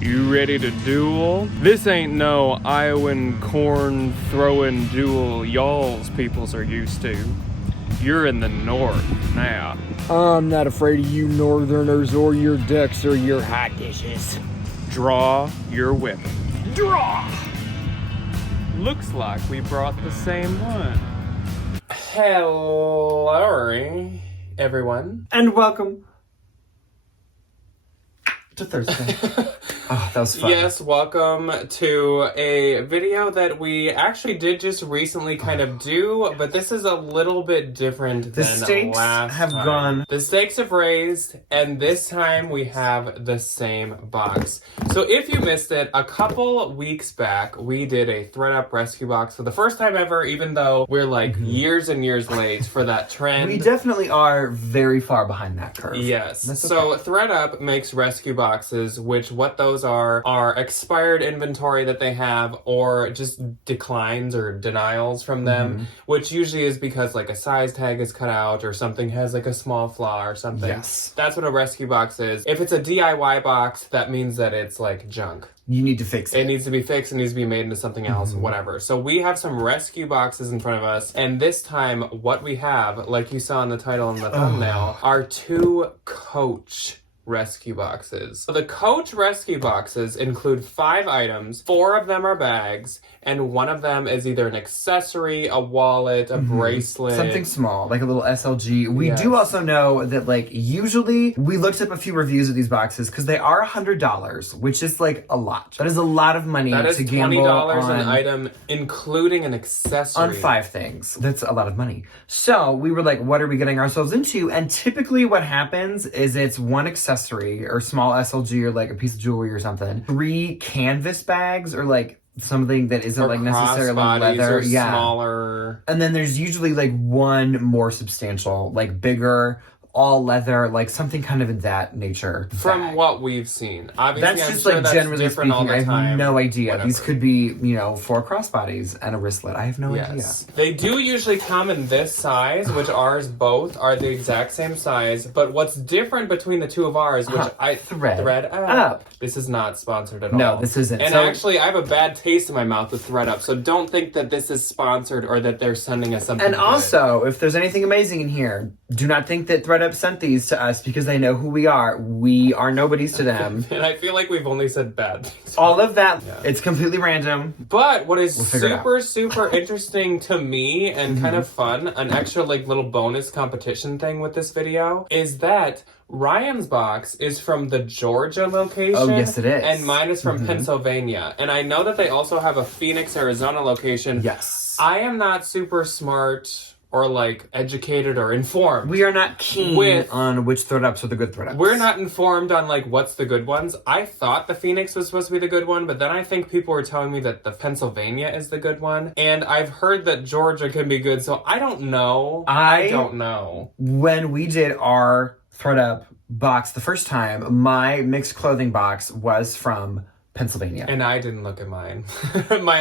You ready to duel? This ain't no Iowan corn throwing duel y'all's peoples are used to. You're in the north now. I'm not afraid of you northerners or your ducks or your hot dishes. Draw your weapon. Draw! Looks like we brought the same one. Hello, everyone. And welcome to Thursday. Oh, that was fun. Yes, welcome to a video that we actually did just recently kind of do, but this is a little bit different than last time. The stakes have gone. The stakes have raised, and this time we have the same box. So if you missed it, a couple weeks back, we did a ThredUp rescue box for the first time ever, even though we're like years and years late for that trend. We definitely are very far behind that curve. Yes. That's So okay. ThredUp makes rescue boxes, which what those are expired inventory that they have or just declines or denials from them, which usually is because like a size tag is cut out or something has like a small flaw or something. Yes. That's what a rescue box is. If it's a DIY box, that means that it's like junk. You need to fix it. It needs to be fixed. It needs to be made into something else, whatever. So we have some rescue boxes in front of us. And this time, what we have, like you saw in the title and the thumbnail, are two Coach rescue boxes. So the Coach rescue boxes include 5 items. 4 of them are bags, and 1 of them is either an accessory, a wallet, a bracelet. Something small, like a little SLG. We do also know that, like, usually we looked up a few reviews of these boxes because they are $100, which is like a lot. That is a lot of money That is to gamble $20 on an item, including an accessory. on 5 things. That's a lot of money. So we were like, what are we getting ourselves into? And typically what happens is it's 1 accessory or small SLG or like a piece of jewelry or something. 3 canvas bags or like something that isn't Or like necessarily crossbodies leather. or smaller. And then there's usually like 1 more substantial, like bigger, all leather, like something kind of in that nature. From bag. what we've seen. Obviously, That's I'm just sure like that's generally different speaking. all the I have time. no idea. Whatever. These could be, 4 crossbodies and a wristlet. I have no idea. They do usually come in this size, which ours both are the exact same size. But what's different between the two of ours, which ThredUp. This is not sponsored at all. No, this isn't. And actually, I have a bad taste in my mouth with ThredUp, so don't think that this is sponsored or that they're sending us something. And good. also, if there's anything amazing in here, do not think that ThredUp sent these to us because they know who we are. We are nobodies to them. And I feel like we've only said bad things. All of that, it's completely random. But what is We'll super interesting to me and kind of fun, an extra like little bonus competition thing with this video, is that Ryan's box is from the Georgia location. Oh, yes, it is. And mine is from Pennsylvania. And I know that they also have a Phoenix, Arizona location. Yes. I am not super smart or like educated or informed. We are not keen on which ThredUps are the good ThredUps. We're not informed on like what's the good ones. I thought the Phoenix was supposed to be the good one, but then I think people were telling me that the Pennsylvania is the good one. And I've heard that Georgia can be good, so I don't know. I don't know. When we did our ThredUp box the first time, my mixed clothing box was from Pennsylvania. And I didn't look at mine.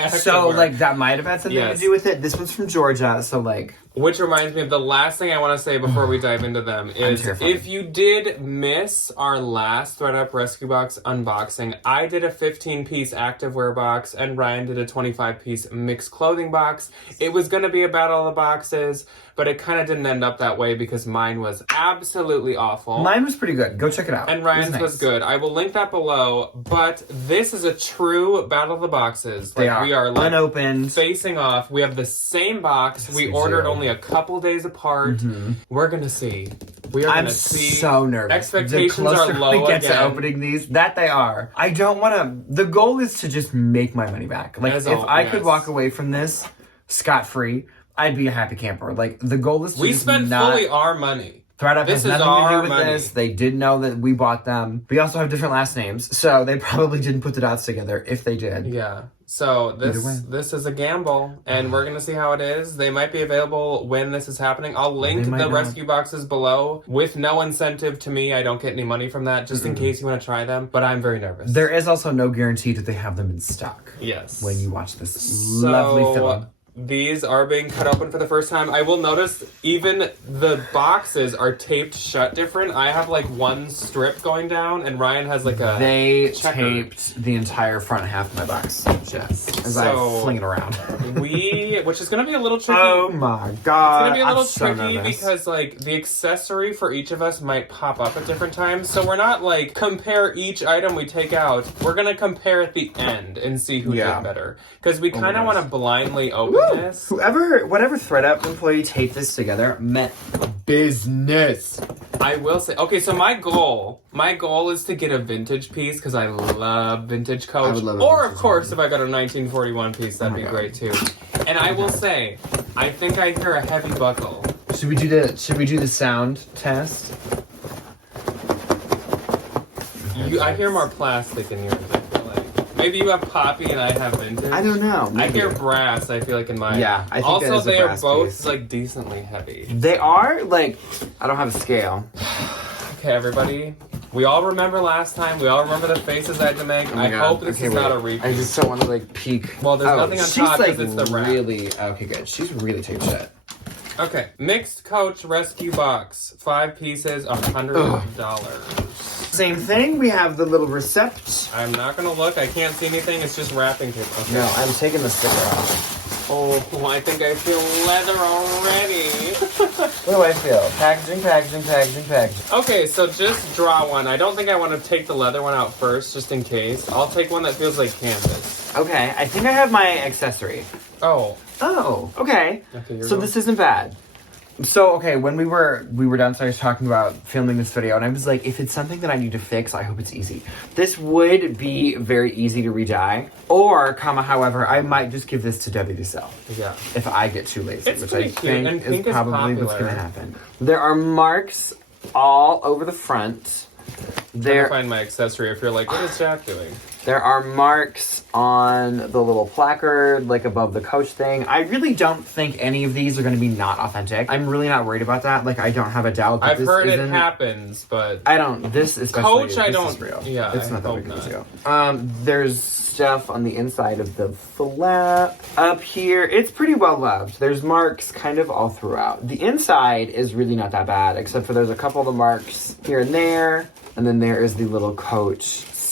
So, like, that might have had something to do with it. This one's from Georgia, so, like... Which reminds me of the last thing I want to say before we dive into them is if you did miss our last ThredUp Rescue Box unboxing, I did a 15-piece activewear box and Ryan did a 25-piece mixed clothing box. It was going to be a battle of the boxes, but it kind of didn't end up that way because mine was absolutely awful. Mine was pretty good. Go check it out. And Ryan's was good. I will link that below, but this is a true battle of the boxes. They like, are. We are like, unopened. facing off. We have the same box. We ordered only a couple days apart. We're going to see. We are going to see. I'm so nervous. Expectations are low we get again. to opening these, that they are. I don't want to... The goal is to just make my money back. Like, I could walk away from this scot-free, I'd be a happy camper. Like, the goal is to We spent fully our money. ThredUp has nothing to do with this. They did know that we bought them. We also have different last names, so they probably didn't put the dots together if they did. Yeah. So this is a gamble, and we're gonna see how it is. They might be available when this is happening. I'll link the rescue boxes below with no incentive to me. I don't get any money from that, just in case you want to try them. But I'm very nervous. There is also no guarantee that they have them in stock. Yes. When you watch this lovely film. these are being cut open for the first time. I will notice even the boxes are taped shut different. I have like one strip going down, and Ryan has like a They checker. taped the entire front half of my box. Yes. As I fling it around. Which is going to be a little tricky. Oh my god. It's going to be a little I'm so tricky nervous. because, like, the accessory for each of us might pop up at different times. So we're not, like, compare each item we take out. We're going to compare at the end and see who did better. Because we kind of want to blindly open this. Whatever ThredUp employee taped this together meant business. I will say, okay, so my goal is to get a vintage piece because I love vintage Coach. I would love or, of course, if I got a 1941 piece, that'd be God. great too. And I will say, I think I hear a heavy buckle. Should we do the sound test? I hear more plastic in yours, I feel like. Maybe you have poppy and I have vintage. I don't know. I hear brass, I feel like, in mine. Yeah, I think also, that is a they are brass both, piece. like, decently heavy. They are, like, I don't have a scale. Okay, everybody. We all remember last time. We all remember the faces I had to make. I hope this is not a repeat. I just don't want to, like, peek. Well, there's nothing on top because it's the wrap. Okay, good. She's really taped shut. Okay, mixed Coach rescue box, 5 pieces, $100. Same thing. We have the little recept. I'm not gonna look. I can't see anything. It's just wrapping tape. Okay. No, I'm taking the sticker off. Oh, I think I feel leather already. What do I feel? Packaging. Okay, so just draw one. I don't think I want to take the leather one out first, just in case. I'll take one that feels like canvas. Okay, I think I have my accessory. Oh, Okay. Okay, So this isn't bad. So, okay, when we were downstairs talking about filming this video, and I was like, if it's something that I need to fix, I hope it's easy. This would be very easy to re-dye. Or, however, I might just give this to Debbie to sell. Yeah. If I get too lazy, It's which pretty I cute, and think pink is is probably what's popular. going to happen. There are marks all over the front. I'm trying to find my accessory if you're like, what is Jack doing? There are marks on the little placard, like above the Coach thing. I really don't think any of these are going to be not authentic. I'm really not worried about that. Like, I don't have a doubt that I've this heard it isn't- happens, but I don't. This especially. Coach, this I is don't- real. yeah, it's I not that hope big of a not. deal. There's stuff on the inside of the flap up here. It's pretty well loved. There's marks kind of all throughout. The inside is really not that bad, except for there's a couple of the marks here and there, and then there is the little Coach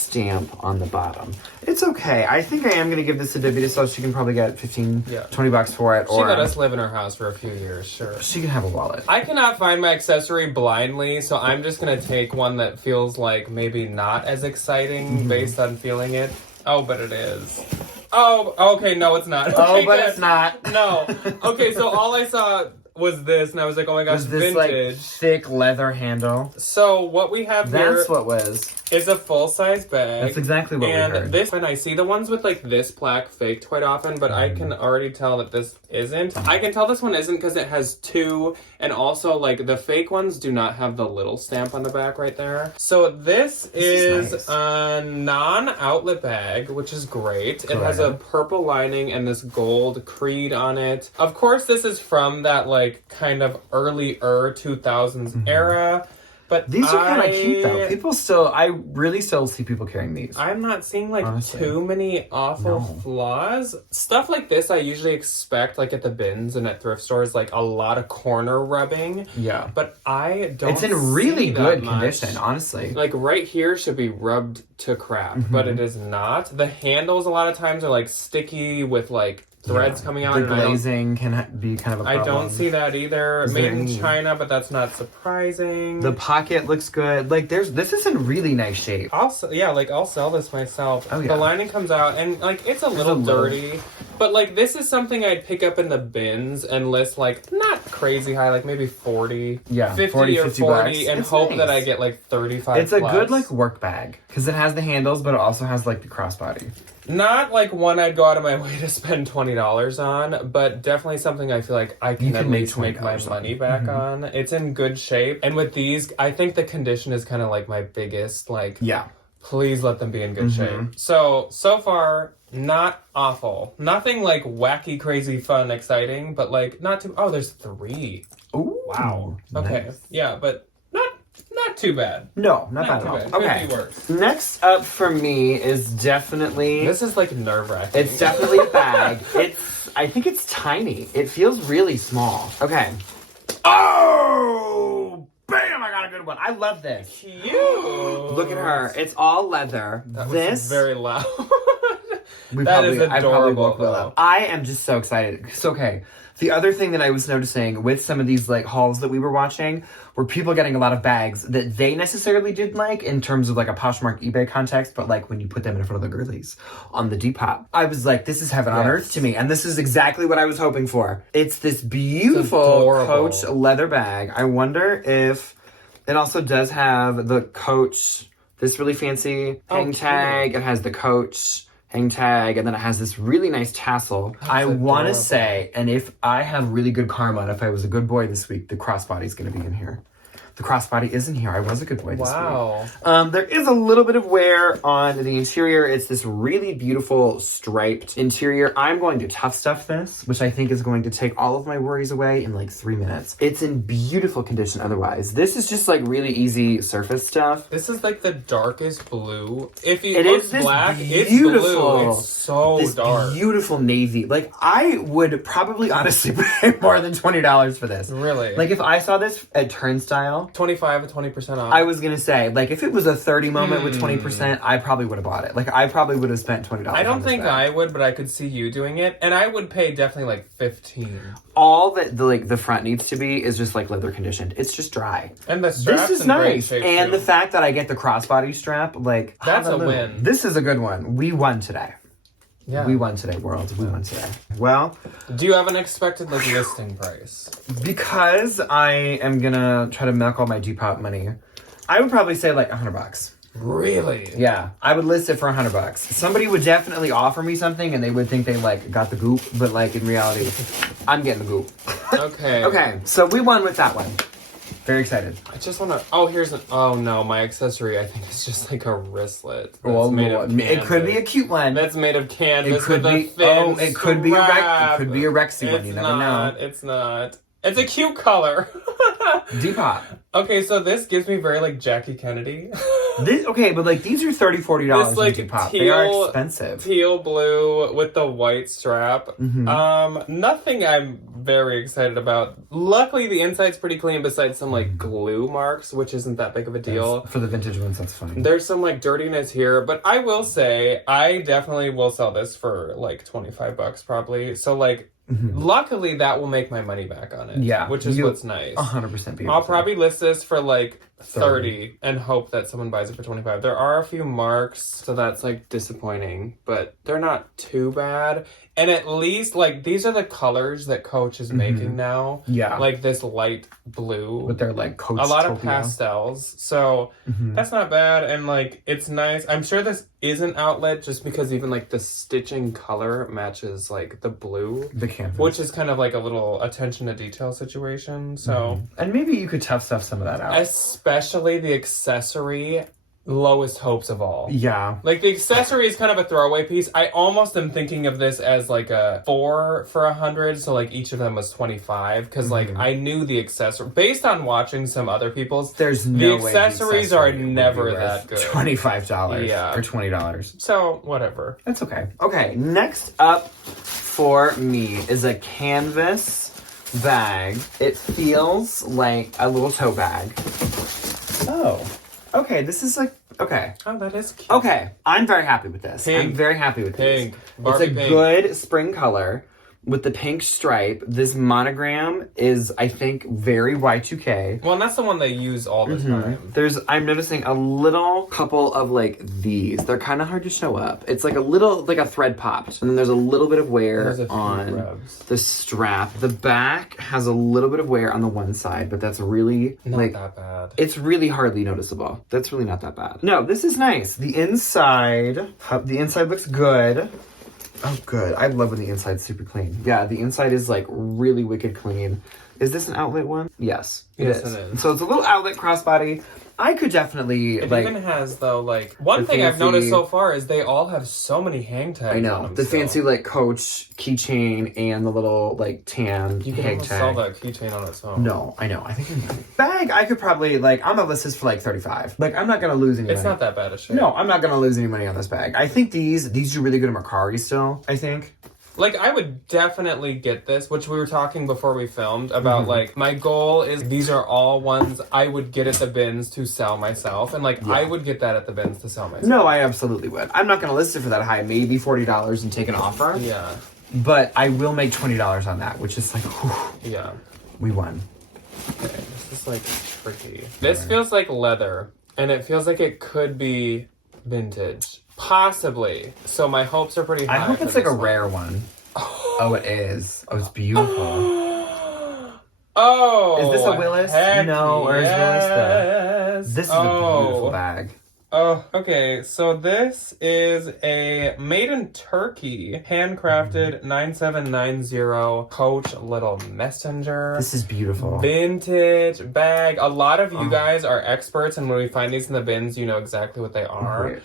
stamp on the bottom. It's okay. I think I am going to give this to Debbie so she can probably get $15-20 for it. she Or let us live in her house for a few years, sure. she can have a wallet. I cannot find my accessory blindly, so I'm just gonna take one that feels like maybe not as exciting based on feeling it. Oh, but it is. Oh, okay, no, it's not. Oh, Okay, but good. it's not. No. Okay, so all I saw was this, and I was like, oh my gosh, Was this vintage. like thick leather handle? So what we have That's here what was. is a full-size bag. That's exactly what we and heard. this, when I see the ones with like this plaque faked quite often, but I can already tell that this isn't. I can tell this one isn't because it has 2, and also like the fake ones do not have the little stamp on the back right there. So this is nice. a non-outlet bag, which is great. It has a purple lining and this gold creed on it. Of course, this is from that like kind of early-er 2000s era. But These are kind of cute though. I really still see people carrying these. I'm not seeing like Honestly. too many awful flaws. Stuff like this I usually expect like at the bins and at thrift stores, like a lot of corner rubbing. Yeah. But I don't It's in really see good that much. condition, honestly. Like right here should be rubbed to crap, but it is not. The handles a lot of times are like sticky with like threads coming out. The and I don't- glazing can be kind of a problem. I don't see that either. Is Made there in any- China, but that's not surprising. The pocket looks good. Like this is in really nice shape. I'll sell this myself. Oh, yeah. The lining comes out and like it's a little dirty, but like this is something I'd pick up in the bins and list like not crazy high, like maybe 40, Yeah, 50 40, or 50 40, bucks. and It's hope nice. that I get like 35. It's a plus. good like work bag because it has the handles, but it also has like the crossbody. Not like one I'd go out of my way to spend $20 on, but definitely something I feel like I can at least make my $20 money back on. It's in good shape, and with these, I think the condition is kind of like my biggest like. Yeah. Please let them be in good shape. So far, not awful. Nothing like wacky, crazy, fun, exciting, but like not too. Oh, there's 3. Ooh. Wow. Okay. Nice. Yeah, but not too bad. No, not bad too at bad. all. Could Okay. be worse. Next up for me is definitely. This is like nerve wracking. It's definitely a bag. I think it's tiny. It feels really small. Okay. Oh! Bam! I got a good one. I love this. Cute. Look at her. It's all leather. That this was very loud. That is adorable. I probably woke Will up. I am just so excited. It's okay. The other thing that I was noticing with some of these like hauls that we were watching were people getting a lot of bags that they necessarily didn't like in terms of like a Poshmark eBay context, but like when you put them in front of the girlies on the Depop. I was like, this is heaven on earth to me. And this is exactly what I was hoping for. It's this beautiful Coach leather bag. I wonder if it also does have the Coach, this really fancy hang tag. It has the Coach hang tag, and then it has this really nice tassel. I want to say, and if I have really good karma, and if I was a good boy this week, the crossbody's going to be in here. The crossbody is in here. I was a good boy this week. There is a little bit of wear on the interior. It's this really beautiful striped interior. I'm going to tough stuff this, which I think is going to take all of my worries away in like 3 minutes. It's in beautiful condition otherwise. This is just like really easy surface stuff. This is like the darkest blue. If you it look is this black, beautiful, it's blue. It's so this dark. Beautiful navy. Like I would probably honestly pay more than $20 for this. Really? Like if I saw this at Turnstile, 25 to 20% off. I was gonna say, like, if it was a 30 moment with 20%, I probably would have bought it. Like, I probably would have spent $20. I don't think I would, but I could see you doing it, and I would pay definitely like 15. All that the front needs to be is just like leather conditioned. It's just dry. And the strap's this is in great nice, shape and too. the fact that I get the crossbody strap, like that's hallelujah. a win. This is a good one. We won today. Yeah. We won today, world. We won today. Well, do you have an expected like listing price? Because I am gonna try to milk all my Depop money, I would probably say like $100. Really? Yeah, I would list it for $100. Somebody would definitely offer me something, and they would think they like got the goop, but like in reality, I'm getting the goop. Okay. Okay, so we won with that one. Very excited. I just want to. Oh, here's an. Oh no, my accessory. I think it's just like a wristlet. That's Well, made of it could be a cute one. That's made of canvas. It could with be. A thin It could be a strap. It could be a Rexy one. You never know. It's not. It's a cute color. Depop. Okay, so this gives me very like Jackie Kennedy. Okay, but like these are $30, $40 This, like, in Depop. teal- They are expensive. Teal blue with the white strap. Mm-hmm. Nothing I'm very excited about. Luckily, the inside's pretty clean besides some like glue marks, which isn't that big of a deal. For the vintage ones, that's fine. There's some like dirtiness here, but I will say I definitely will sell this for like $25 probably. So like, luckily that will make my money back on it. Yeah, which is what's nice. 100% beautiful. I'll probably list this for like 30 and hope that someone buys it for 25. There are a few marks, so that's like disappointing, but they're not too bad. And at least like these are the colors that Coach is making now. Yeah. Like this light blue with their like Coach a lot of Topia. pastels. So that's not bad, and like it's nice. I'm sure this is an outlet just because even like the stitching color matches like the blue, the canvas, which is kind of like a little attention to detail situation. So and maybe you could tough stuff some of that out. Especially the accessory, lowest hopes of all. Yeah. Like the accessory is kind of a throwaway piece. I almost am thinking of this as like a 4 for 100. So like each of them was 25 because like I knew the accessory based on watching some other people's. There's no the way accessories are never that good. $25 for $20. So whatever. That's okay. Okay, next up for me is a canvas bag. It feels like a little tote bag. Oh. Okay, this is like, okay. Oh, that is cute. Okay, I'm very happy with this. Pink. I'm very happy with Pink. this. Barbie it's a pink. good spring color with the pink stripe. This monogram is, I think, very Y2K. Well, and that's the one they use all the time. I'm noticing a little couple of like these. They're kind of hard to show up. It's like a little, like a thread popped. And then there's a little bit of wear There's a few on rubs. the strap. The back has a little bit of wear on the one side, but that's really Not that bad. it's really hardly noticeable. That's really not that bad. No, this is nice. The inside looks good. Oh, good. I love when the inside's super clean. Yeah, the inside is like really wicked clean. Is this an outlet one? Yes, it Yes, is. it is. So it's a little outlet crossbody. I could definitely It like. even has though like one the thing I've fancy- noticed so far is they all have so many hang tags. I on know them the still. fancy like Coach keychain and the little like tan You can hang almost sell tag. that keychain on its own. No, I know. I think bag. I could probably like. I'm gonna list this for like 35. Like I'm not gonna lose any. It's money. not that bad a shape. No, I'm not gonna lose any money on this bag. I think these do really good in Mercari still. I think. Like, I would definitely get this, which we were talking before we filmed about, like, my goal is these are all ones I would get at the bins to sell myself. And, like, I would get that at the bins to sell myself. No, I absolutely would. I'm not going to list it for that high. Maybe $40 and take an offer. Yeah. But I will make $20 on that, which is like, whew, Yeah. we won. Okay, this is, like, tricky. This feels like leather, and it feels like it could be vintage. Possibly. So my hopes are pretty high. I hope for it's like a this one. rare one. Oh, it is. Oh, it's beautiful. Oh! Is this a Willis? Heck No, or is Willis the... yes. This is a beautiful bag. Oh, okay. So this is a made in Turkey, handcrafted 9790 Coach Little Messenger. This is beautiful. Vintage bag. A lot of you guys are experts, and when we find these in the bins, you know exactly what they are. Wait.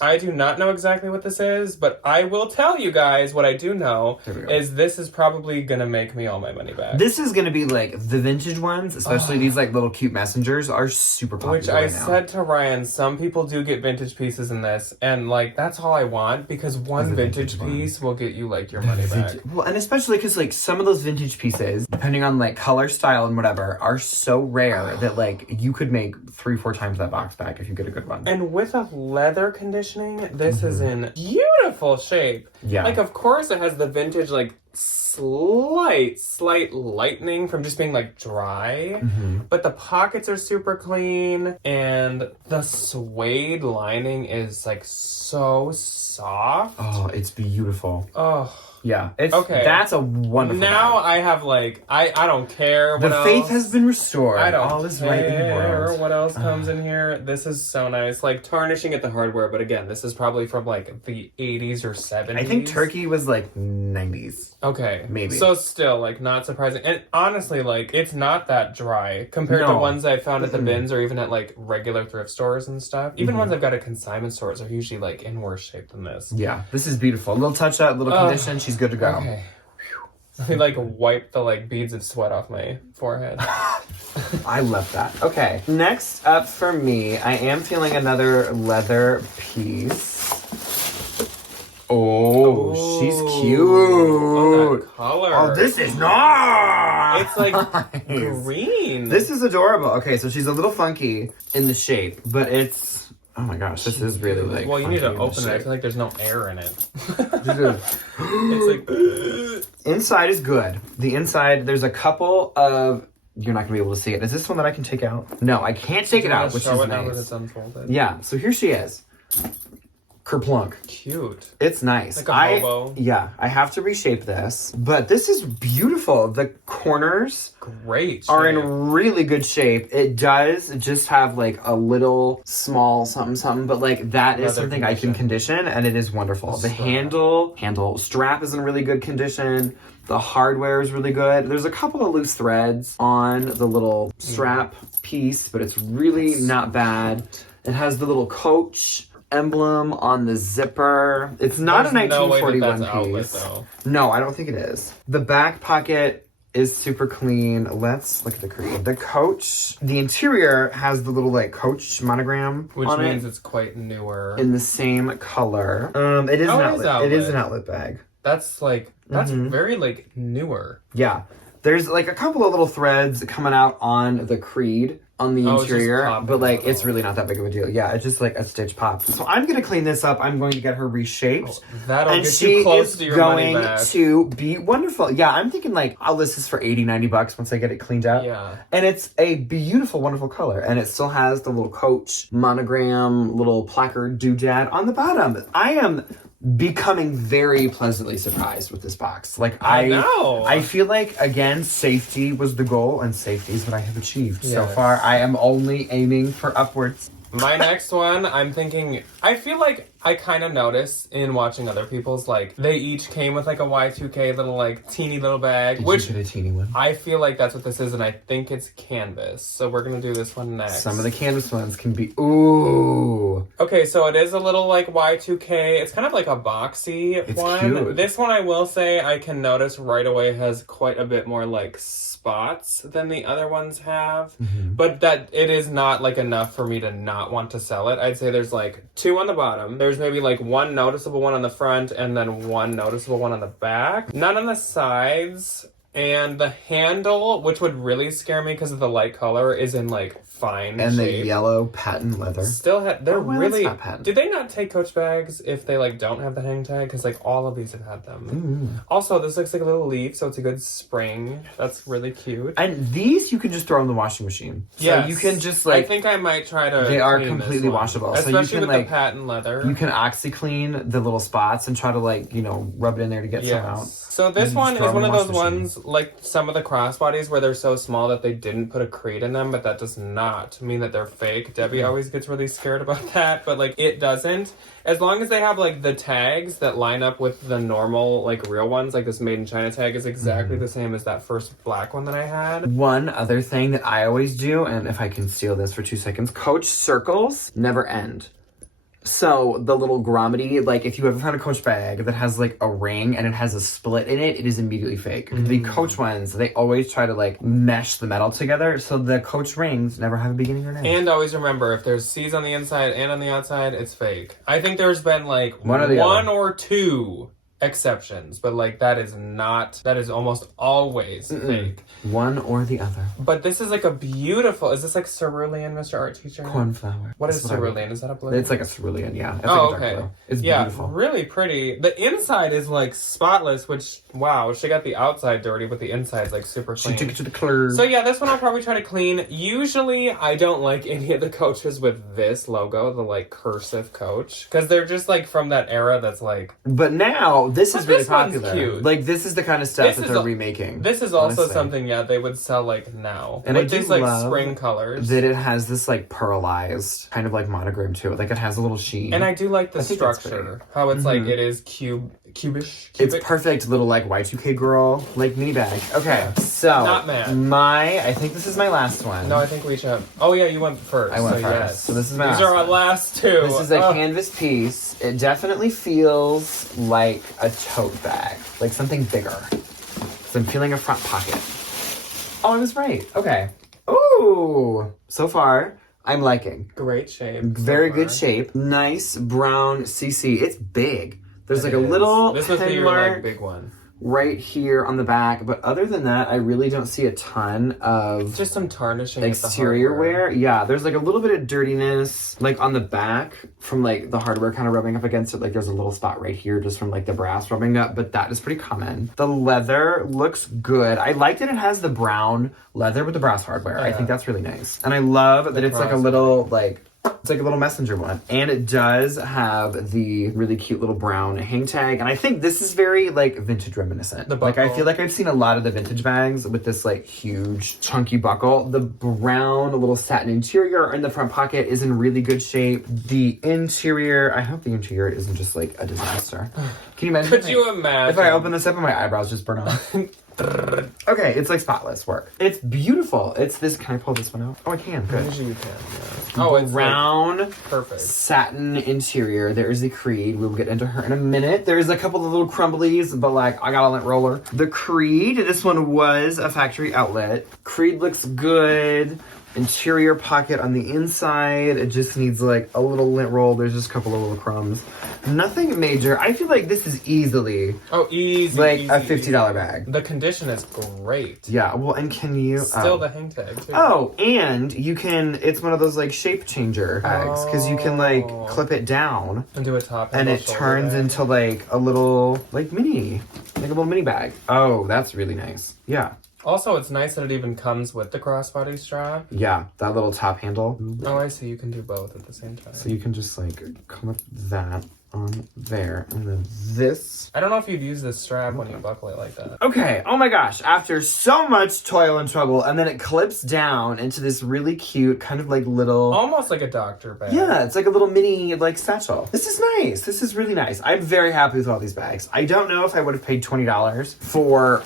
I do not know exactly what this is, but I will tell you guys what I do know is this is probably gonna make me all my money back. This is gonna be like the vintage ones, especially these like little cute messengers are super popular. Which I right now. said to Ryan, some people do get vintage pieces in this, and like that's all I want because one vintage piece will get you like your money back. Well, and especially because like some of those vintage pieces, depending on like color, style, and whatever, are so rare that like you could make 3-4 times that box back if you get a good one. And with a leather conditioning, this is in beautiful shape. Yeah. Like, of course, it has the vintage like slight lightening from just being like dry, but the pockets are super clean, and the suede lining is like so soft. Oh, it's beautiful. Oh. Yeah, it's Okay. That's a wonderful. Now bag. I have like I don't care. The what faith else. has been restored. I don't All is right in the care world. what else comes in here. This is so nice. Like tarnishing at the hardware, but again, this is probably from like the 80s or 70s. I think Turkey was like 90s. Okay. Maybe. So still, like, not surprising. And honestly, like, it's not that dry compared to No. ones I found at the bins or even at, like, regular thrift stores and stuff. Even ones I've got at consignment stores are usually, like, in worse shape than this. Yeah, this is beautiful. A little touch up, little condition. She's good to go. Okay. Let me, like, wipe the, like, beads of sweat off my forehead. I love that. Okay, next up for me, I am feeling another leather piece. Oh, she's cute. Oh, that color. Oh, this is nice. It's, like, green. This is adorable. Okay, so she's a little funky in the shape, but it's... Oh my gosh, this is really like... Well, you need to funky in the open it. I shape. feel like there's no air in it. It's It's like... Inside is good. The inside, there's a couple of... You're not going to be able to see it. Is this one that I can take out? No, I can't take it out, which is Show it now that nice. it's unfolded. Yeah, so here she is. Kerplunk. Cute. It's nice. Like a hobo. Yeah, I have to reshape this. But this is beautiful. The corners Great. are shape. in really good shape. It does just have like a little small something, but like that is Leather something I can condition, and it is wonderful. The handle strap is in really good condition. The hardware is really good. There's a couple of loose threads on the little strap piece, but it's really not bad. It has the little Coach emblem on the zipper. It's not There's a no way that 1941 that's outlet, piece. though. No, I don't think it is. The back pocket is super clean. Let's look at the creed. The Coach, the interior has the little like Coach monogram Which on means it it's quite newer. in the same color. It is Oh, an it is outlet. It is outlet. an outlet bag. That's very like newer. Yeah. There's like a couple of little threads coming out on the creed on the Oh, it's just interior, popping but like out. it's really not that big of a deal. Yeah, it's just like a stitch pop. So I'm gonna clean this up. I'm going to get her reshaped. That'll And get she you close is to your money going back. to be wonderful. Yeah, I'm thinking like I'll list this for $80-$90 once I get it cleaned up. Yeah. And it's a beautiful, wonderful color. And it still has the little Coach monogram, little placard doodad on the bottom. I am becoming very pleasantly surprised with this box. Like I know. I feel like again safety was the goal, and safety is what I have achieved so Yes. far. I am only aiming for upwards. My next one, I'm thinking, I feel like I kind of notice in watching other people's, like, they each came with, like, a Y2K little, like, teeny little bag, which a teeny one. I feel like that's what this is, and I think it's canvas. So we're going to do this one next. Some of the canvas ones can be ooh. Okay, so it is a little, like, Y2K. It's kind of like a boxy It's one. cute. This one, I will say, I can notice right away has quite a bit more, like, spots than the other ones have. But that it is not, like, enough for me to not want to sell it. I'd say there's, like, 2 on the bottom. There's there's maybe like one noticeable one on the front and then one noticeable one on the back. None on the sides. And the handle, which would really scare me because of the light color, is in like fine and shape. the yellow patent leather. Still they're really... That's not patent. Do they not take Coach bags if they like don't have the hang tag? Because like all of these have had them. Also, this looks like a little leaf, so it's a good spring. That's really cute. And these you can just throw in the washing machine. So Yes. you can just like... I think I might try to They are clean completely this one. washable. Especially so you can with like the patent leather. you can OxyClean the little spots and try to like, you know, rub it in there to get some out. So this And one just is throw one them of in those the washing ones, like some of the crossbodies where they're so small that they didn't put a create in them, but that does not mean that they're fake. Debbie always gets really scared about that, but like it doesn't. As long as they have like the tags that line up with the normal like real ones, like this Made in China tag is exactly the same as that first black one that I had. One other thing that I always do, and if I can steal this for 2 seconds, Coach circles never end. So the little grommet, like if you ever found a Coach bag that has like a ring and it has a split in it, it is immediately fake. The Coach ones, they always try to like mesh the metal together, so the Coach rings never have a beginning or an end. And always remember, if there's C's on the inside and on the outside, it's fake. I think there's been like One or two exceptions, but like that is almost always fake. One or the other. But this is like a beautiful, is this like cerulean, Mr. Art Teacher? Cornflower. What is That's what I would- cerulean? Is that a blue? It's like a cerulean, yeah. It's Oh, like a dark okay. blue. It's Yeah, beautiful. really pretty. The inside is like spotless, which, wow, she got the outside dirty, but the inside's like super She clean. took it to the curb. So yeah, this one I'll probably try to clean. Usually I don't like any of the Coaches with this logo, the like cursive Coach, because they're just like from that era that's like... But now, this is But really this one's popular. cute. Like, this is the kind of stuff This that is they're a- remaking. This is also honestly. something, yeah, they would sell like now. And with I do these like love spring colors. that it has this like pearlized kind of like monogram to it. Like it has a little sheen. And I do like the I think that's structure. How it's like, it is cubish. It's Cubic. perfect little like Y2K girl like mini bag. Okay, so Not mad. I think this is my last one. No, I think we each have... Oh yeah, you went first. I went so first. Yes. So this is my These last are our one. last two. This is a canvas piece. It definitely feels like a tote bag, like something bigger. So I'm feeling a front pocket. Oh, I was right. Okay. Ooh, so far I'm liking. Great shape. Very so good far. shape. Nice brown CC. It's big. There's like It a is. little This must be pen your mark like big one. right here on the back, but other than that, I really don't see a ton of Just some tarnishing. at the exterior hardware. wear. Yeah, there's like a little bit of dirtiness, like on the back from like the hardware kind of rubbing up against it. Like there's a little spot right here just from like the brass rubbing up, but that is pretty common. The leather looks good. I like that it has the brown leather with the brass hardware. I think that's really nice. And I love that it's like a little like... It's like a little messenger one. And it does have the really cute little brown hang tag. And I think this is very, like, vintage reminiscent. The Like, I buckle. feel like I've seen a lot of the vintage bags with this, like, huge, chunky buckle. The brown little satin interior in the front pocket is in really good shape. The interior, I hope the interior isn't just, like, a disaster. Can you imagine? Could you imagine? If I open this up and my eyebrows just burn off? Okay, it's like spotless work. It's beautiful. It's this. Can I pull this one out? Oh, I can. Good. Usually you can. Yeah. Oh, it's Brown like, perfect. satin interior. There is the Creed. We will get into her in a minute. There's a couple of little crumblies, but like I got a lint roller. The Creed. This one was a factory outlet. Creed looks good. Interior pocket on the inside. It just needs like a little lint roll. There's just a couple of little crumbs. Nothing major. I feel like this is easily easy. like easy, a $50 bag. The condition is great. Yeah. Well, and can you Still the hang tag too. Oh, and you can, it's one of those like shape changer bags because you can like clip it down And do a top and handle it shoulder turns bag. into like a little like mini, like a little mini bag. Oh, that's really nice. Yeah. Also, it's nice that it even comes with the crossbody strap. Yeah, that little top handle. Oh, I see. You can do both at the same time. So you can just like clip that on there and then this. I don't know if you'd use this strap when you buckle it like that. Okay, oh my gosh, after so much toil and trouble, and then it clips down into this really cute kind of like little... Almost like a doctor bag. Yeah, it's like a little mini like satchel. This is nice. This is really nice. I'm very happy with all these bags. I don't know if I would have paid $20 for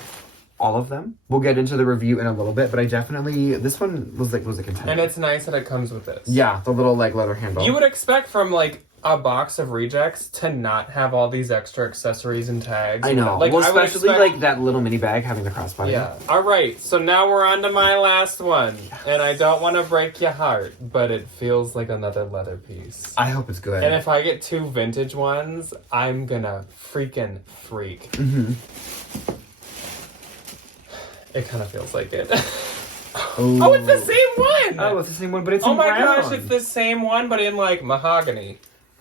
all of them. We'll get into the review in a little bit, but I definitely, this one was a contender. And it's nice that it comes with this. Yeah, the little like leather handle. You would expect from like a box of rejects to not have all these extra accessories and tags. I know. Like, well, I would especially expect- like that little mini bag having the crossbody. Yeah. All right. So now we're on to my last one. And I don't want to break your heart, but it feels like another leather piece. I hope it's good. And if I get 2 vintage ones, I'm gonna freaking freak. Mm-hmm. It kind of feels like it. Ooh. Oh, it's the same one! Oh, it's the same one, but it's Oh in my brown. gosh, it's the same one, but in like mahogany.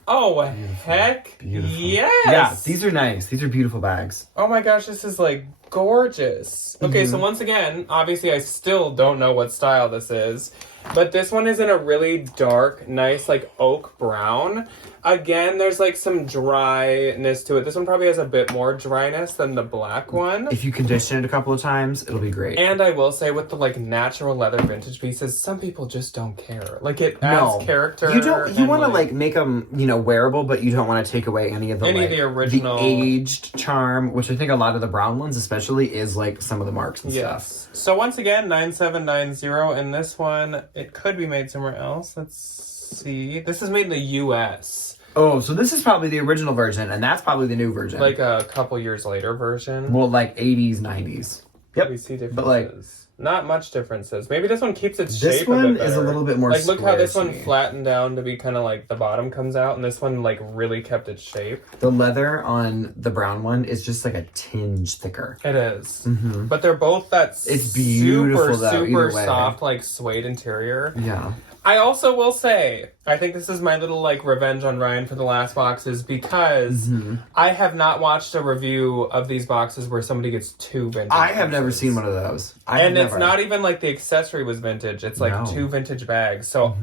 Oh, heck Beautiful. yes! Yeah, these are nice. These are beautiful bags. Oh my gosh, this is like gorgeous. Okay, so once again, obviously I still don't know what style this is, but this one is in a really dark, nice like oak brown. Again, there's like some dryness to it. This one probably has a bit more dryness than the black one. If you condition it a couple of times, it'll be great. And I will say with the like natural leather vintage pieces, some people just don't care. Like it adds character. You don't. You and, want to like make them, wearable, but you don't want to take away any of the Any of the original- the aged charm, which I think a lot of the brown ones, especially, is like some of the marks and stuff. Yes. So once again, 9790, and this one it could be made somewhere else. Let's see. This is made in the U.S. Oh, so this is probably the original version, and that's probably the new version. Like a couple years later version. well, like 80s, 90s. Yep. We see differences. But, like, not much differences. Maybe this one keeps its This shape one a bit is a better. little bit more like look how this square one to me. flattened down to be kind of like the bottom comes out, and this one like really kept its shape. The leather on the brown one is just like a tinge thicker. It is. But they're both that It's beautiful, super, though, super either way. soft, like suede interior. Yeah. I also will say, I think this is my little like revenge on Ryan for the last boxes because I have not watched a review of these boxes where somebody gets 2 vintage. I have never pieces. seen one of those. And it's not even like the accessory was vintage. It's like No. 2 vintage bags. So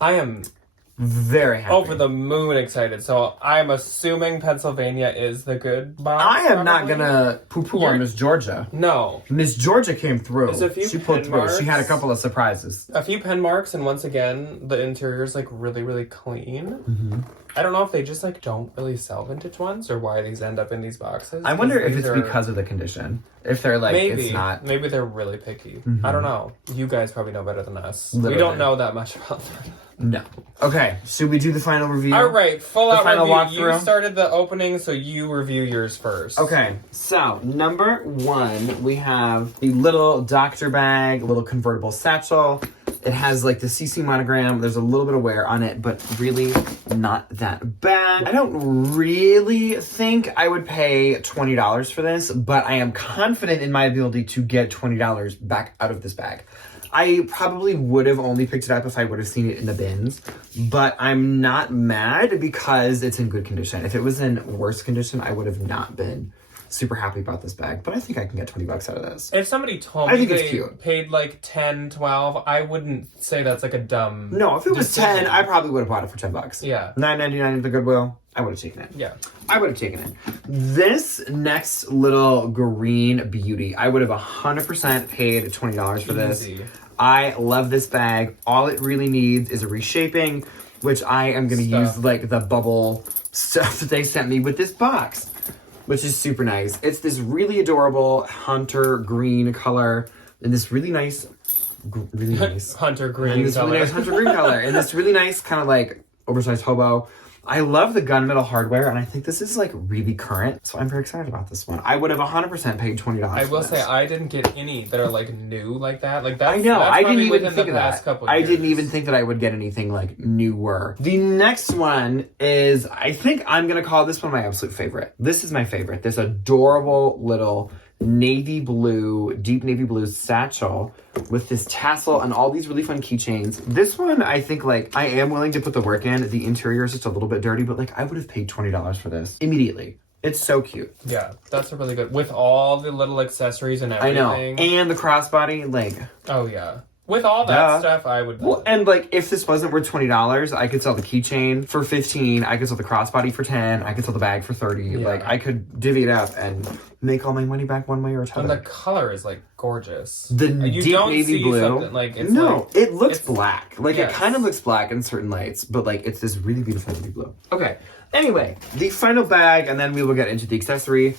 I am very happy. over the moon excited. So I am assuming Pennsylvania is the good box. I am not probably. gonna poo-poo on Miss Georgia. No. Miss Georgia came through. There's a few She pulled pen through. She had a marks. couple of surprises. A few pen marks, and once again, the interior is like really, really clean. I don't know if they just like don't really sell vintage ones or why these end up in these boxes. I wonder 'cause if these it's are- because of the condition. If they're like, maybe it's not. Maybe they're really picky. I don't know. You guys probably know better than us. We Literally. don't know that much about them. No. Okay, should we do the final review? All right, full The out final review. You walkthrough? started the opening, so you review yours first. Okay, so number 1, we have a little doctor bag, a little convertible satchel. It has like the CC monogram. There's a little bit of wear on it, but really not that bad. I don't really think I would pay $20 for this, but I am confident in my ability to get $20 back out of this bag. I probably would have only picked it up if I would have seen it in the bins, but I'm not mad because it's in good condition. If it was in worse condition, I would have not been super happy about this bag, but I think I can get $20 out of this. If somebody told I me think it's they cute. paid like 10, 12, I wouldn't say that's like a dumb. No, if it was decision. 10, I probably would have bought it for $10. Yeah. $9.99 at the Goodwill, I would have taken it. Yeah. I would have taken it. This next little green beauty, I would have 100% paid $20 for this. Easy. I love this bag. All it really needs is a reshaping, which I am going to use like the bubble stuff that they sent me with this box, which is super nice. It's this really adorable hunter green color and this really nice, Hunter green and this color. really nice hunter green color and this really nice kind of like oversized hobo. I love the gunmetal hardware, and I think this is like really current, so I'm very excited about this one. I would have 100% paid $20. I will for say this. I didn't get any that are like new like that. Like that's I know. That's I didn't probably even within think the of past that. couple I years. didn't even think that I would get anything like newer. The next one is, I think I'm gonna call this one my absolute favorite. This is my favorite. This adorable little navy blue, deep navy blue satchel with this tassel and all these really fun keychains. This one, I think like I am willing to put the work in. The interior is just a little bit dirty, but like I would have paid $20 for this immediately. It's so cute. Yeah, that's a really good with all the little accessories and I everything. know. And the crossbody, like, Oh yeah. With all that stuff, I would. well, and like if this wasn't worth $20, I could sell the keychain for $15. I could sell the crossbody for $10. I could sell the bag for $30. Yeah. Like I could divvy it up and make all my money back one way or And the another. color is like gorgeous. The you deep don't navy see blue. something like it's No, like, it looks it's- black. Like yes. it kind of looks black in certain lights, but like it's this really beautiful navy blue. Okay. Anyway, the final bag, and then we will get into the accessory.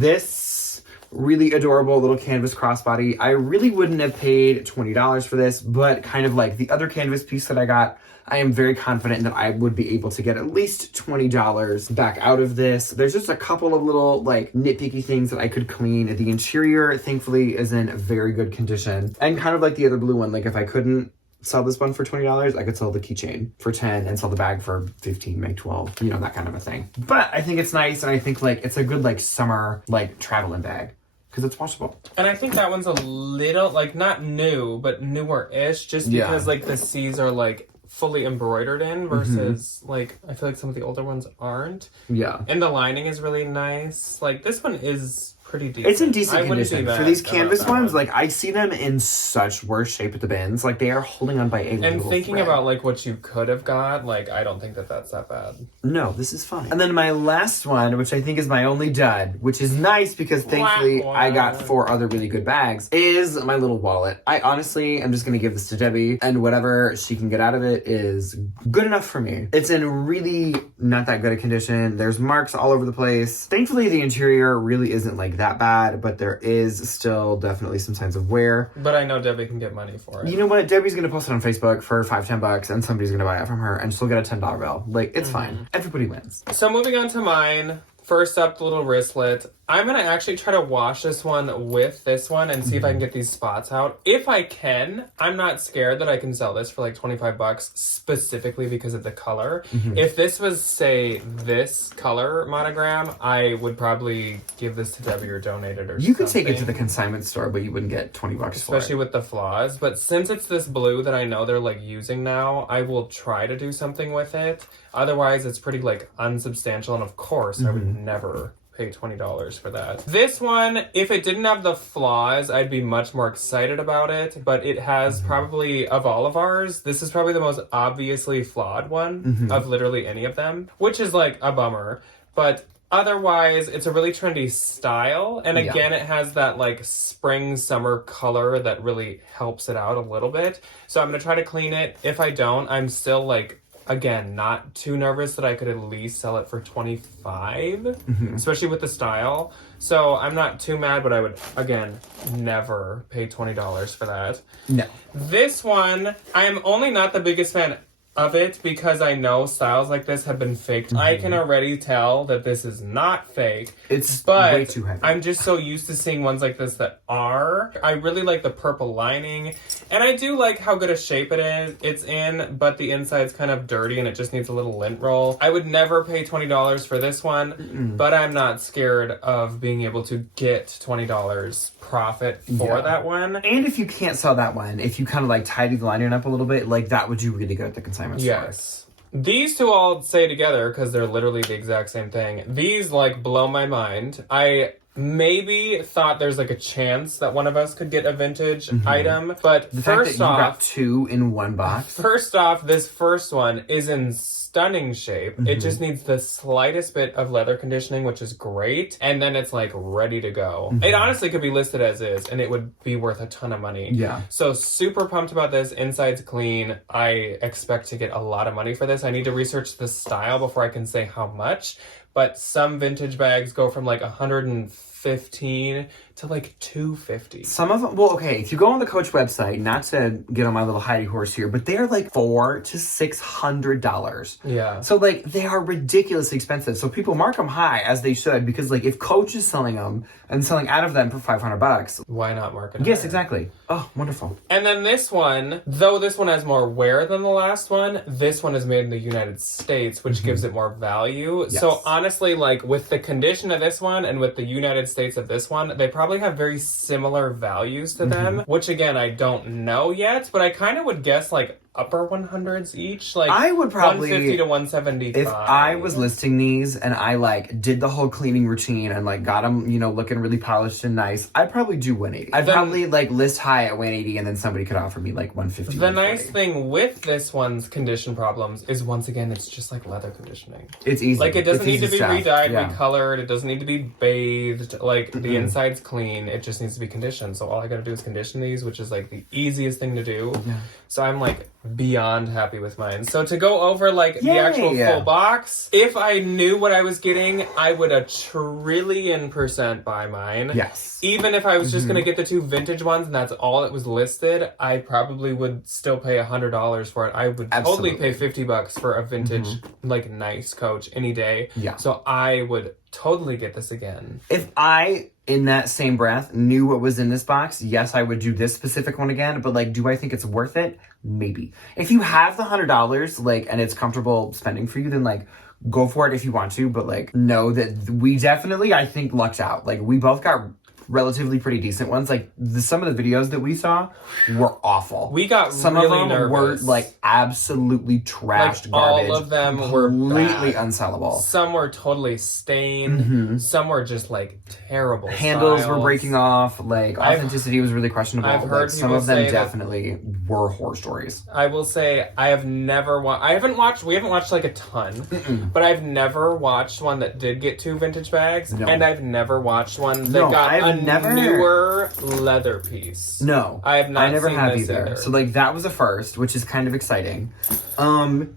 This really adorable little canvas crossbody. I really wouldn't have paid $20 for this, but kind of like the other canvas piece that I got I am very confident that I would be able to get at least $20 back out of this. There's just a couple of little like nitpicky things that I could clean. The interior, thankfully, is in very good condition. And kind of like the other blue one, like if I couldn't sell this one for $20, I could sell the keychain for 10 and sell the bag for 15, make 12, you know, that kind of a thing. But I think it's nice, and I think like it's a good like summer like traveling bag because it's washable. And I think that one's a little like not new, but newer-ish, just because like the C's are like fully embroidered in versus like I feel like some of the older ones aren't. Yeah. And the lining is really nice. Like this one is pretty decent. It's in decent condition. For these canvas ones, like I see them in such worse shape at the bins. Like they are holding on by a little And thinking thread. about like what you could have got, like I don't think that that's that bad. No, this is fine. And then my last one, which I think is my only dud, which is nice because thankfully I got 4 other really good bags, is my little wallet. I honestly am just going to give this to Debbie, and whatever she can get out of it is good enough for me. It's in really not that good a condition. There's marks all over the place. Thankfully, the interior really isn't like that bad, but there is still definitely some signs of wear. But I know Debbie can get money for it. You know what? Debbie's going to post it on Facebook for $5-10, and somebody's going to buy it from her, and she'll get a $10 bill. Like, it's fine. Everybody wins. So moving on to mine. First up, the little wristlet. I'm going to actually try to wash this one with this one and see if I can get these spots out. If I can, I'm not scared that I can sell this for like $25 specifically because of the color. If this was, say, this color monogram, I would probably give this to Debbie or donate it or something. You could take it to the consignment store, but you wouldn't get $20 for it. Especially with the flaws. But since it's this blue that I know they're like using now, I will try to do something with it. Otherwise, it's pretty like unsubstantial. And of course, I would never pay $20 for that. This one, if it didn't have the flaws, I'd be much more excited about it. But it has probably, of all of ours, this is probably the most obviously flawed one of literally any of them, which is like a bummer. But otherwise, it's a really trendy style. And again, it has that like spring summer color that really helps it out a little bit. So I'm going to try to clean it. If I don't, I'm still like, again, not too nervous that I could at least sell it for $25, especially with the style. So I'm not too mad, but I would, again, never pay $20 for that. No. This one, I am only not the biggest fan of it because I know styles like this have been faked. I can already tell that this is not fake. It's but way too heavy. I'm just so used to seeing ones like this that are. I really like the purple lining, and I do like how good a shape it's in, but the inside's kind of dirty and it just needs a little lint roll. I would never pay $20 for this one, but I'm not scared of being able to get $20 profit for that one. And if you can't sell that one, if you kind of like tidy the lining up a little bit, like that would do really good at the consignment store. Yes. These two all say together because they're literally the exact same thing. These like blow my mind. I maybe thought there's like a chance that one of us could get a vintage item, but The fact that you got 2 in one box. first off, this first one is in stunning shape. It just needs the slightest bit of leather conditioning, which is great, and then it's like ready to go. It honestly could be listed as is, and it would be worth a ton of money. Yeah. So super pumped about this. Inside's clean. I expect to get a lot of money for this. I need to research the style before I can say how much, but some vintage bags go from like $115 to like $250. Some of them, well, okay, if you go on the Coach website, not to get on my little hidey horse here, but they're like $400 to $600. Yeah. So like they are ridiculously expensive. So people mark them high as they should, because like if Coach is selling them and selling out of them for $500, Why not market? yes, higher? exactly. Oh, wonderful. And then this one, though this one has more wear than the last one, this one is made in the United States, which gives it more value. Yes. So honestly, like with the condition of this one and with the United States of this one, they probably have very similar values to them, which again, I don't know yet, but I kind of would guess like upper 100s each, like I would probably 150 to 175. If I was listing these and I like did the whole cleaning routine and like got them, you know, looking really polished and nice, I'd probably do 180. I'd probably like list high at 180, and then somebody could offer me like 150. The nice thing with this one's condition problems is, once again, it's just like leather conditioning. It's easy. Like, it doesn't It's need to easy be stuff. re-dyed, Yeah. recolored. It doesn't need to be bathed. like the inside's clean. It just needs to be conditioned. So all I gotta do is condition these, which is like the easiest thing to do. Yeah. So I'm like beyond happy with mine. So to go over like the Yay! actual full box, if I knew what I was getting, I would 1,000,000,000% buy mine. Yes. Even if I was just gonna get the 2 vintage ones and that's all it was listed, I probably would still pay $100 for it. I would totally pay $50 for a vintage, like nice coach any day. Yeah. So I would totally get this again. If I, in that same breath, knew what was in this box, yes, I would do this specific one again. But like, do I think it's worth it? Maybe. If you have the $100, like, and it's comfortable spending for you, then like, go for it if you want to. But like, know that we definitely, I think, lucked out. Like, we both got relatively pretty decent ones. Like some of the videos that we saw were awful. We got some really of them nervous. were like absolutely trashed Like, garbage. all of them were completely bad. unsellable. Some were totally stained. Some were just like terrible. Handles were styles. breaking off. Like authenticity was really questionable. I've heard like, some people of them say that- definitely were horror stories. I will say I have never watched. We haven't watched like a ton, but I've never watched one that did get 2 vintage bags, No. and I've never watched one that No, got I've a never- newer leather piece. No, I have not. I never seen have this either. So like that was a first, which is kind of exciting.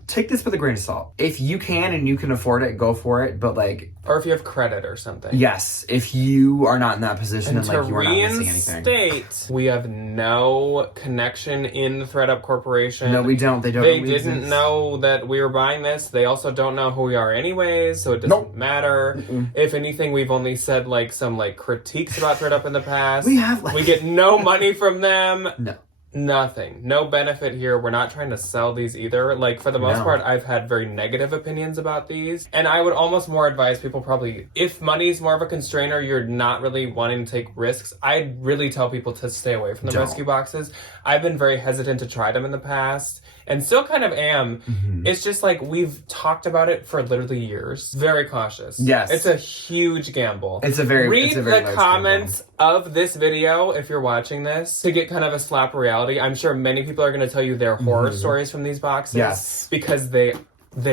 Take this with a grain of salt. If you can and you can afford it, go for it. But like, or if you have credit or something. yes, if you are not in that position and To like you are not missing anything. reinstate, we have no connection in the ThredUp Corporation. No, we don't. They don't. They we didn't exist. know that we were buying this. They also don't know who we are anyways, so it doesn't Nope. matter. If anything, we've only said like some like critiques about ThredUp in the past. We have, like- We get no money from them. No. Nothing. No benefit here. We're not trying to sell these either. Like, for the most No. part, I've had very negative opinions about these. And I would almost more advise people probably, if money's more of a constrainer, you're not really wanting to take risks, I'd really tell people to stay away from the Don't. rescue boxes. I've been very hesitant to try them in the past. And still kind of am. It's just like we've talked about it for literally years. Very cautious. Yes. It's a huge gamble. It's a very Read it's a very the large comments of this video if you're watching this to get kind of a slap of reality. I'm sure many people are going to tell you their horror stories from these boxes. Yes. Because they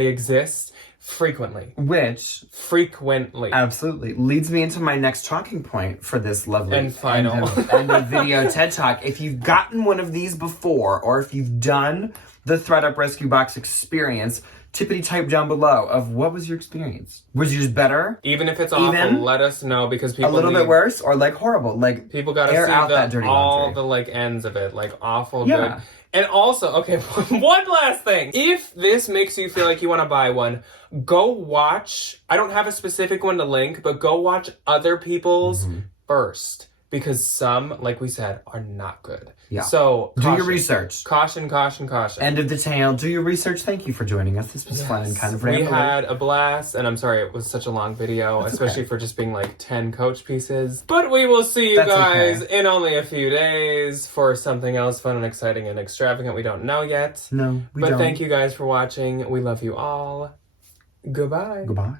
exist frequently. Which Frequently. absolutely leads me into my next talking point for this lovely And final. end of video TED Talk. If you've gotten one of these before, or if you've done the ThredUp Rescue Box experience, tippity type down below of what was your experience. Was yours better? Even if it's awful, Even? let us know because A people little need, bit worse, or like horrible? Like people got to air see out that dirty all laundry. the like ends of it, like awful Yeah. good. And also, okay, one last thing. If this makes you feel like you want to buy one, go watch. I don't have a specific one to link, but go watch other people's first. Because some, like we said, are not good. Yeah. So Do your caution. research. Caution, caution, caution. End of the tale. Do your research. Thank you for joining us. This was fun and kind of we rambling. had a blast, and I'm sorry it was such a long video, especially for just being like 10 coach pieces. But we will see you That's guys okay. in only a few days for something else fun and exciting and extravagant we don't know yet. No, we But don't. thank you guys for watching. We love you all. Goodbye. Goodbye.